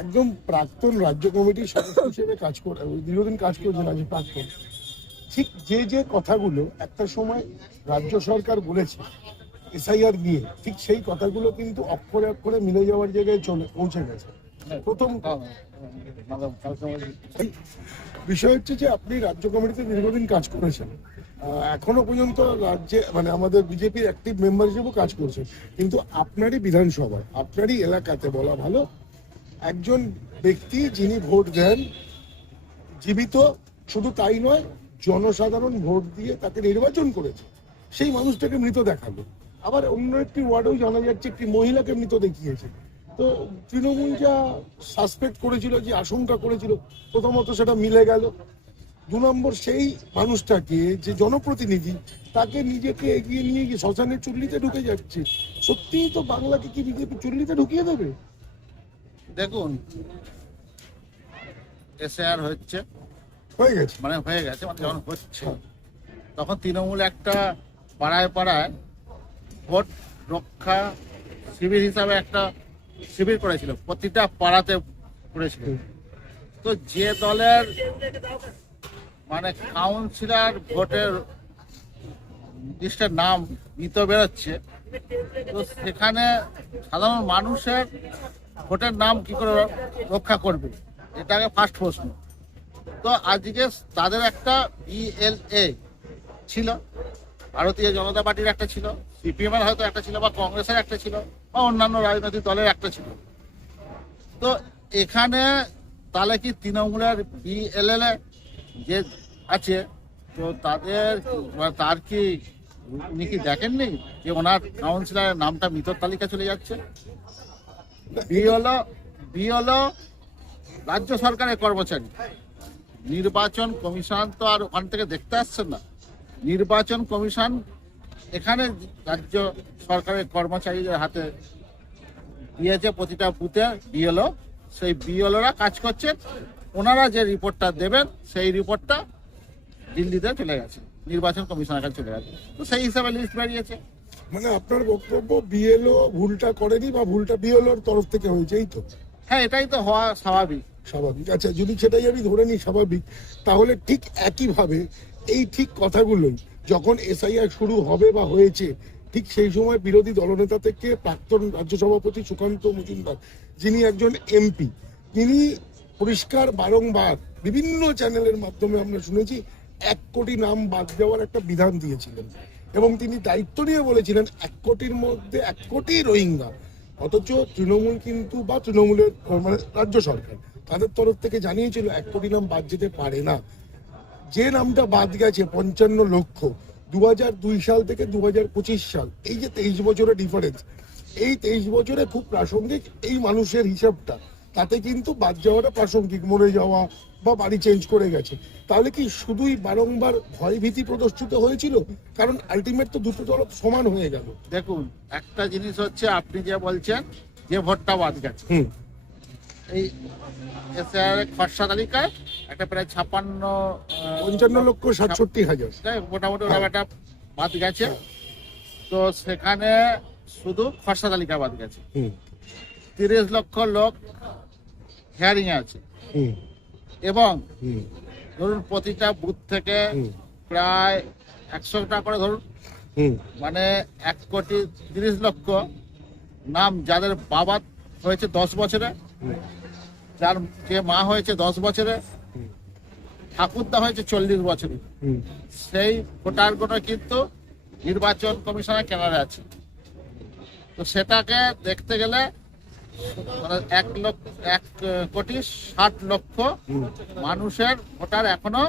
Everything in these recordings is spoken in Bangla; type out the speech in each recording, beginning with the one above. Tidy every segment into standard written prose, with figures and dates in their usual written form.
একদম প্রাক্তন রাজ্য কমিটির সদস্য হিসেবে কাজ করে দীর্ঘদিন কাজ করেছেন আজ প্রাক্তন। ঠিক যে কথাগুলো একটা সময় রাজ্য সরকার বলেছে এসআইআর নিয়ে, ঠিক সেই কথাগুলো কিন্তু অক্ষরে অক্ষরে মিলে যাওয়ার জায়গায় পৌঁছে গেছে। প্রথম বিষয় হচ্ছে যে আপনি রাজ্য কমিটিতে দীর্ঘদিন কাজ করেছেন, এখনো পর্যন্ত রাজ্যে মানে আমাদের বিজেপির অ্যাক্টিভ মেম্বার হিসেবেও কাজ করছেন, কিন্তু আপনারই বিধানসভায় আপনারই এলাকাতে বলা ভালো একজন ব্যক্তি যিনি ভোট দেন জীবিত, শুধু তাই নয় জনসাধারণ ভোট দিয়ে তাকে নির্বাচন করেছে, সেই মানুষটাকে মৃত দেখালো। আবার অন্য একটি ওয়ার্ডেও জানা যাচ্ছে একটি মহিলাকে মৃত দেখিয়েছে। তো তৃণমূল যা সাসপেক্ট করেছিল, যে আশঙ্কা করেছিল, প্রথমত সেটা মিলে গেল। 2 নম্বর, সেই মানুষটাকে যে জনপ্রতিনিধি তাকে নিজেকে এগিয়ে নিয়ে গিয়ে শ্মশানের চুল্লিতে ঢুকে যাচ্ছে। সত্যিই তো বাংলাকে কি বিজেপি চুল্লিতে ঢুকিয়ে দেবে? দেখুন, এসআইআর হয়ে গেছে মানে যখন হচ্ছে তখন তৃণমূল একটা পাড়ায় পাড়ায় ভোট রক্ষা শিবির হিসাবে একটা শিবির করেছিল, প্রতিটা পাড়াতে করেছিল। তো যে দলের মানে কাউন্সিলর ভোটের লিস্টের নাম নিতে বেরোচ্ছে, তো সেখানে সাধারণ মানুষের ভোটের নাম কি করে রক্ষা করবে, এটাকে ফার্স্ট প্রশ্ন। তো আজকে তাদের একটা বিএলএ ছিল, ভারতীয় জনতা পার্টির একটা ছিল, সিপিএম এর হয়তো একটা ছিল, বা কংগ্রেসের একটা ছিল, বা অন্যান্য রাজনৈতিক দলের একটা ছিল। তো এখানে তাহলে কি তৃণমূলের বিএলএ যে আছে, তো তার কি উনি কি দেখেননি যে ওনার কাউন্সিলরের নামটা মৃতর তালিকা চলে যাচ্ছে? বিএলও রাজ্য সরকারের কর্মচারী, নির্বাচন কমিশন তো আর ওখান থেকে দেখতে আসছেন না। নির্বাচন কমিশন এখানে রাজ্য সরকারের কর্মচারীদের হাতে দিয়েছে প্রতিটা বুথে বিএলও, সেই বিএলওরা কাজ করছেন, ওনারা যে রিপোর্টটা দেবেন সেই রিপোর্টটা দিল্লিতে চলে গেছে, নির্বাচন কমিশনের কাছে চলে গেছে। তো সেই হিসাবে লিস্ট বেরিয়েছে। মানে আপনার বক্তব্য বিএলও ভুলটা করেনি, বা ভুলটা বিএলওর তরফ থেকে হয়েছে, এই তো? হ্যাঁ, এটাই তো হওয়া স্বাভাবিক। আচ্ছা, যদি সেটাই আমি ধরে নিই স্বাভাবিক, তাহলে ঠিক একইভাবে এই ঠিক কথাগুলোই যখন এসআইআর শুরু হবে বা হয়েছে, ঠিক সেই সময় বিরোধী দলনেতা থেকে প্রাক্তন রাজ্য সভাপতি সুকান্ত মজুমদার, যিনি একজন এমপি, তিনি পরিষ্কার বারংবার বিভিন্ন চ্যানেলের মাধ্যমে আমরা শুনেছি 1 কোটি নাম বাদ দেওয়ার একটা বিধান দিয়েছিলেন, এবং তিনি দায়িত্ব নিয়ে বলেছিলেন 1 কোটির মধ্যে 1 কোটি রোহিঙ্গা। অথচ তৃণমূল কিন্তু, বা তৃণমূলের মানে রাজ্য সরকার তাদের তরফ থেকে জানিয়েছিল 1 কোটি নাম বাদ যেতে পারে না। যে নামটা বাদ গেছে 55 লক্ষ, 2002 সাল থেকে 2025 সাল, এই যে 23 বছরের ডিফারেন্স, এই 23 বছরে খুব প্রাসঙ্গিক এই মানুষের হিসাবটা, তাতে কিন্তু বাদ যাওয়াটা প্রাসঙ্গিক, মরে যাওয়া বা বাড়ি চেঞ্জ করে গেছে। তাহলে কি শুধুই বারংবার ভয়ভীতি প্রদর্শিত হয়েছিল? কারণ আলটিমেট তো দুটো দল সমান হয়ে গেল। দেখুন, একটা জিনিস হচ্ছে আপনি যে বলছেন যে ভোটটা বাদ গেছে, এই এসআইআর খসড়া তালিকায় একটা প্রায় 55 লক্ষ 67 হাজার মোটামুটি ওরা একটা বাদ গেছে। তো সেখানে শুধু খসড়া তালিকা বাদ গেছে। 30 লক্ষ লোক হিয়ারিং এ আছে, এবং ধরুন প্রতিটা বুথ থেকে প্রায় 100 টাকা করে ধরুন, মানে 1 কোটি 30 লক্ষ নাম, যাদের বাবা হয়েছে 10 বছরে, যার যে মা হয়েছে 10 বছরে, ঠাকুরদা হয়েছে 40 বছরে, সেই ভোটারগুলো কিন্তু নির্বাচন কমিশনের কেনারে আছে। তো সেটাকে দেখতে গেলে মানে 1 কোটি 60 লক্ষ মানুষের ভোটার এখনো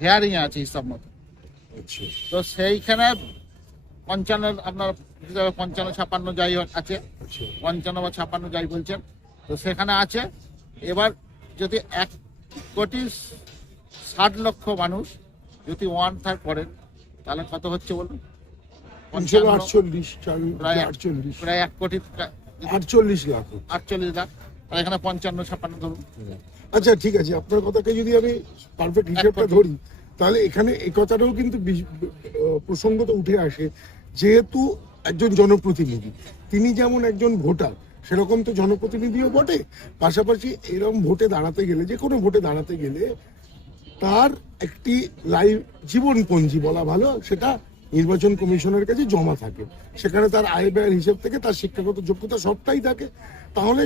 হিয়ারিং এ আছে হিসাব মতো। তো সেইখানে 55 আপনার 55-56 যাই আছে, 55 বা 56 যাই বলছেন, তো সেখানে আছে। এবার যদি 1 কোটি 60 লক্ষ মানুষ যদি 1/3 করেন, তাহলে কত হচ্ছে বলুন? 48 প্রায় 1 কোটি 48 লাখ। আর এখানে 55-56 ধরুন। আচ্ছা, ঠিক আছে, আপনার কথাকে যদি আমি পারফেক্ট হিসেবটা ধরি, তাহলে এখানে এই কথাটাও কিন্তু প্রসঙ্গত উঠে আসে, যেহেতু একজন জনপ্রতিনিধি, তিনি যেমন একজন ভোটার, সেরকম তো জনপ্রতিনিধিও বটে। পাশাপাশি এরকম ভোটে দাঁড়াতে গেলে, যে কোনো ভোটে দাঁড়াতে গেলে তার একটি লাইভ জীবনপঞ্জি বলা ভালো, সেটা নির্বাচন কমিশনের কাছে জমা থাকে। সেখানে তার আয় ব্যয়ের হিসেব থেকে তার শিক্ষাগত যোগ্যতা সবটাই থাকে। তাহলে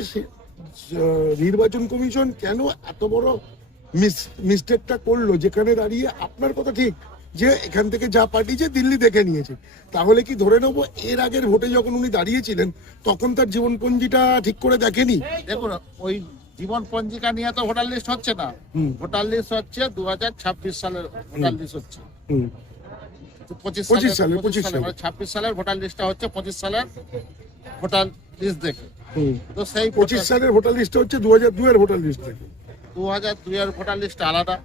নির্বাচন কমিশন কেন এত বড় মিস্টেকটা করলো, যেখানে দাঁড়িয়ে আপনার কথা ঠিক যে এখান থেকে যা পাঠিয়েছে দিল্লি দেখে নিয়েছে, তাহলে কি ধরে নেবো এর আগের ভোটে যখন উনি দাঁড়িয়েছিলেন তখন তার জীবনপঞ্জিটা ঠিক করে দেখেনি? দেখুন, ওই জীবন পঞ্জিকা নিয়ে তো ভোটার লিস্ট হচ্ছে না। ভোটার লিস্ট হচ্ছে 2026 সালের ভোটার লিস্ট হচ্ছে। 25 সালের 26 সালের ভোটার লিস্টটা হচ্ছে 25 সালের ভোটার লিস্ট দেখে। তো সেই 25 সালের ভোটার লিস্ট হচ্ছে 2002 এর ভোটার লিস্ট থেকে। 2002 এর ভোটার লিস্ট আলাদা,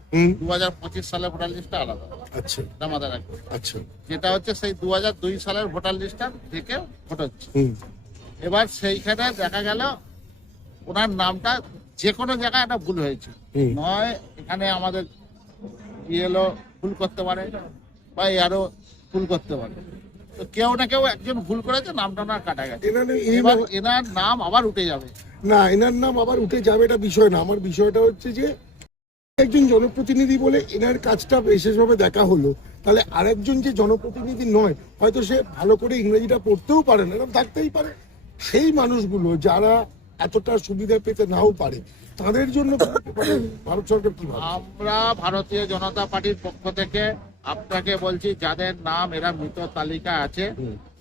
2025 সালের ভোটার লিস্ট আলাদা। আচ্ছা এটা মাথায় রাখবেন। আচ্ছা। যেটা হচ্ছে সেই 2002 সালের ভোটার লিস্টটা থেকে ভোট হচ্ছে। এবার সেইখানে দেখা গেল ওনার নামটা যে কোনো জায়গায় একটা ভুল হয়েছে, নয় এখানে আমাদের ইয়েলো ভুল করতে পারে বা আরো ভুল করতে পারে। তো কেউ না কেউ একজন ভুল করেছে, নামটা না কাটা গেছে। এবার এনার নাম আবার উঠে যাবে না, এনার নাম আবার উঠে যাবে এটা বিষয় না। আমার বিষয়টা হচ্ছে যে একজন জনপ্রতিনিধি বলে এনার কাজটা বিশেষভাবে দেখা হলো, তাহলে আরেকজন যে জনপ্রতিনিধি নয়, হয়তো সে ভালো করে ইংরেজিটা পড়তেও পারে না, এরকম থাকতেই পারে। সেই মানুষগুলো যারা এতটা সুবিধা পেতে নাও পারে, তাদের জন্য ভারত সরকার কি ভাবে? আমরা ভারতীয় জনতা পার্টির পক্ষ থেকে আপনাকে বলছি, যাদের নাম এরা মৃত তালিকা আছে,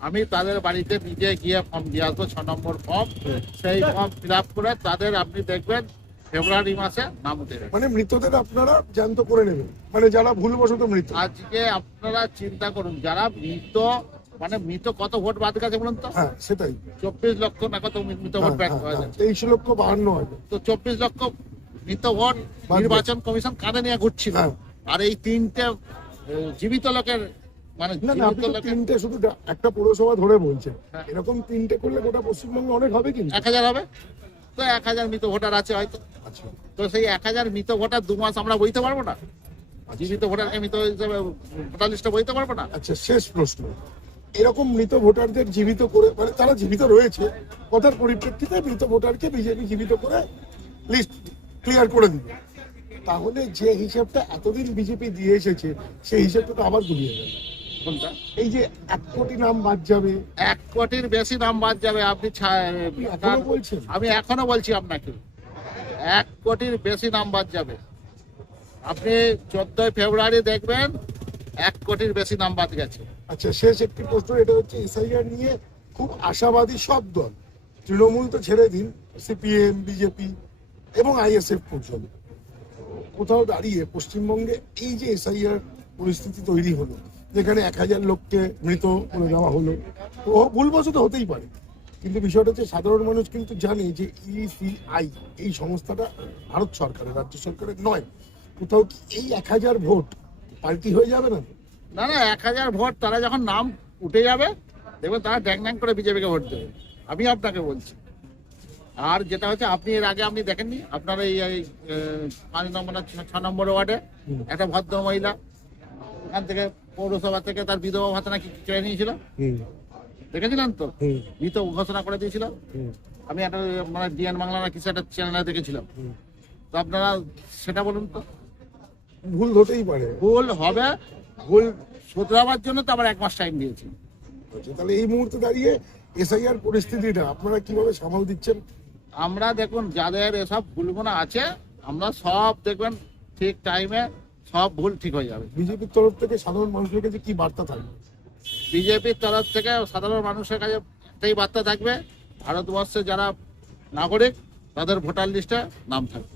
আমি তাদের বাড়িতে নিজে গিয়ে ফর্ম দিয়ে আসবো, 6 নম্বর ফর্ম। সেই ফর্ম ফিল আপ করে তাদের আপনি দেখবেন ফেব্রুয়ারি মাসে নাম উঠে যাবে। মানে মৃতদের আপনারা জ্যান্ত করে নেবেন, মানে যারা ভুলবশত মৃত। আজকে আপনারা চিন্তা করুন, যারা মৃত, মানে মৃত কত ভোট বাদ গেছে বলুন তো? হ্যাঁ সেটাই, 24 লক্ষ না কত মৃত ভোট বাদ গেছে। 23,52,000। তো 24 লক্ষ মৃত ভোট নির্বাচন কমিশন কাঁধে নিয়ে ঘুরছিল। আর এই তিনটে জীবিত লোকের, মানে না না, আপনি তো তিনটে শুধু একটা পৌরসভা ধরে বলছেন, এরকম তিনটে করলে গোটা পশ্চিমবঙ্গে অনেক হবে। কিন্তু 1000 হবে তো 1000 মৃত ভোটার আছে হয়তো। আচ্ছা, তো সেই 1000 মৃত ভোটার 2 মাস আমরা বইতে পারবো না? জীবিত ভোটারকে মৃত হিসেবে ভোটার লিস্টে বইতে পারবো না? আচ্ছা, শেষ প্রশ্ন, এরকম মৃত ভোটারদের জীবিত করে, মানে তারা জীবিত রয়েছে, কথার পরিপ্রেক্ষিতে মৃত ভোটারকে বিজেপি জীবিত করে লিস্ট ক্লিয়ার করে দিবে, তাহলে যে হিসাবটা এতদিন বিজেপি দিয়ে এসেছে সেই হিসাবটা তো আবার গুলিয়ে যাবে। কোনটা? এই যে 1 কোটি নাম বাদ যাবে, 1 কোটির বেশি নাম বাদ যাবে। আপনি এখনো বলছেন? আমি এখনো বলছি আপনাকে, 1 কোটির বেশি নাম বাদ যাবে। আপনি 14 ফেব্রুয়ারি দেখবেন 1 কোটির বেশি নাম বাদ গেছে। আচ্ছা, শেষ একটি প্রশ্ন, এটা হচ্ছে এসআইআর নিয়ে খুব আশাবাদী সব দল, তৃণমূল তো ছেড়ে দিন, সিপিএম, বিজেপি এবং আইএসএফ পর্যন্ত, কোথাও দাঁড়িয়ে পশ্চিমবঙ্গে এই যে এসআইআর পরিস্থিতি তৈরি হলো, যেখানে 1000 লোককে মৃত করে দেওয়া হলো, তো ভুলবশত হতেই পারে, কিন্তু বিষয়টা হচ্ছে সাধারণ মানুষ কিন্তু জানে যে ইসিআই এই সংস্থাটা ভারত সরকারের, রাজ্য সরকারের নয়। কোথাও কি এই 1000 ভোট পাল্টি হয়ে যাবে না? না না, 1000 ভোট তারা যখন নাম উঠে যাবে দেখবেন তারা ড্যাং ড্যাং করে বিজেপিকে ভোট দেবে, আমি আপনাকে বলছি। আর যেটা হচ্ছে, আপনি এর আগে আপনি দেখেননি, আপনার এই 5 নম্বর না 6 নম্বর ওয়ার্ডে একটা ভদ্র মহিলা এখান থেকে পৌরসভা থেকে তার বিধবা ভাতা নাকি কেড়ে নিয়েছিল, দেখেছিলেন তো? মৃত ঘোষণা করে দিয়েছিল। আমি একটা মানে ডিএন বাংলা না কিছু একটা চ্যানেলে দেখেছিলাম। তো আপনারা সেটা বলুন তো। ভুল হতেই পারে, ভুল হবে, ভুল শুধরাবার জন্য তো আবার 1 মাস টাইম দিয়েছি। তাহলে এই মুহূর্তে দাঁড়িয়ে এসআইআর পরিস্থিতিটা আপনারা কিভাবে সামাল দিচ্ছেন? আমরা দেখুন, যাদের এসব ভুলগুলো আছে, আমরা সব দেখবেন ঠিক টাইমে সব ভুল ঠিক হয়ে যাবে। বিজেপির তরফ থেকে সাধারণ মানুষের কাছে কি বার্তা থাকবে? বিজেপির তরফ থেকে সাধারণ মানুষের কাছে একটাই বার্তা থাকবে, ভারতবর্ষে যারা নাগরিক তাদের ভোটার লিস্টে নাম থাকবে।